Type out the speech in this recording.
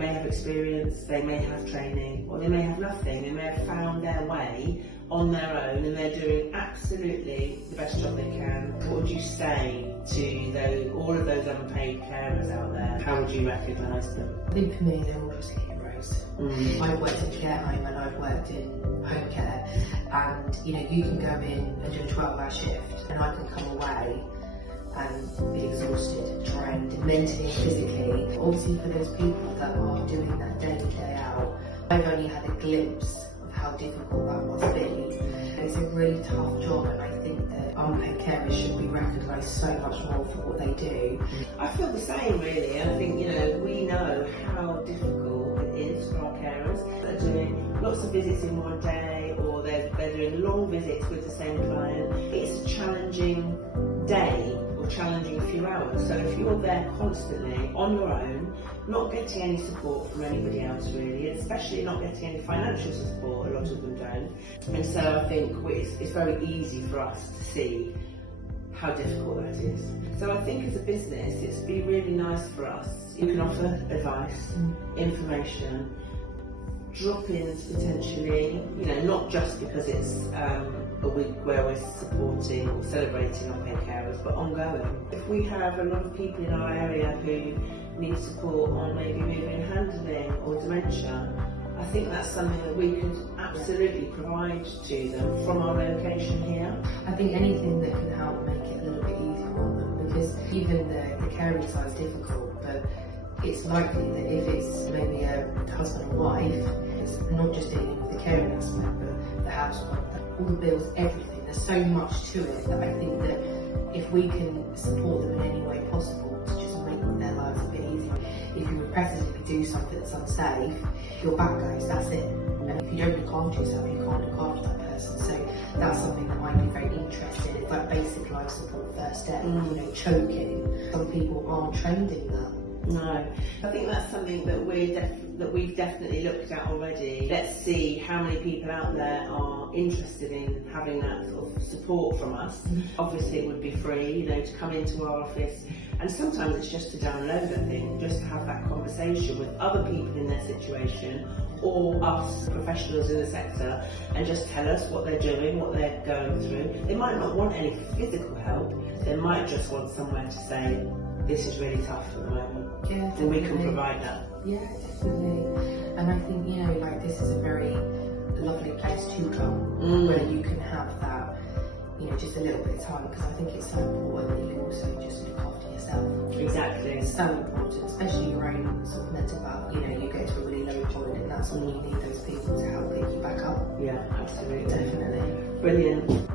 may have experience, they may have training, or they may have nothing. They may have found their way on their own and they're doing absolutely the best job they can. What would you say to all of those unpaid carers out there? How would you recognise them? I think for me, they're all just heroes. I've worked in care home and I've worked in home care, and you know, you can go in and do a 12-hour shift and I can come away and be exhausted, drained, mentally and physically. Obviously for those people that are doing that day in, day out, I've only had a glimpse of how difficult that must be. It's a really tough job, and I think that unpaid carers should be recognised so much more for what they do. I feel the same really. I think, you know, we know how difficult it is for our carers. They're doing lots of visits in one day, or they're doing long visits with the same client. It's a challenging day, or challenging few hours. So if you're there constantly on your own, not getting any support from anybody else really, especially not getting any financial support, a lot of them don't. And so I think it's very easy for us to see how difficult that is. So I think as a business, it's be really nice for us. You can offer advice, information, drop-ins potentially, you know, not just because it's a week where we're supporting or celebrating unpaid carers, but ongoing. If we have a lot of people in our area who need support on maybe moving and handling or dementia, I think that's something that we could absolutely provide to them from our location here. I think anything that can help make it a little bit easier on them, because even the caring side is difficult, but it's likely that if it's maybe a husband and wife, it's not just dealing with the caring aspect, but the housework, all the bills, everything. There's so much to it that I think that if we can support them in any way possible to just make their lives a bit easier. If you repetitively do something that's unsafe, your back goes, that's it. And if you don't look after yourself, you can't look after that person. So that's something that might be very interesting. It's like basic life support, first aid, you know, choking. Some people aren't trained in that. No, I think that's something that we've definitely looked at already. Let's see how many people out there are interested in having that sort of support from us. Obviously it would be free, you know, to come into our office, and sometimes it's just to download a thing, just to have that conversation with other people in their situation, or us professionals in the sector, and just tell us what they're doing, what they're going through. They might not want any physical help, they might just want somewhere to say, this is really tough at the moment. Yeah, and we can provide that. Yeah, definitely. And I think, you know, like, this is a very lovely place to come, where you can have that, you know, just a little bit of time, because I think it's so important that you also just look after yourself. Exactly. It's so important, especially your own sort of mental health. You know, you get to a really low point, and that's when you need those people to help pick you back up. Yeah, absolutely. Definitely. Brilliant.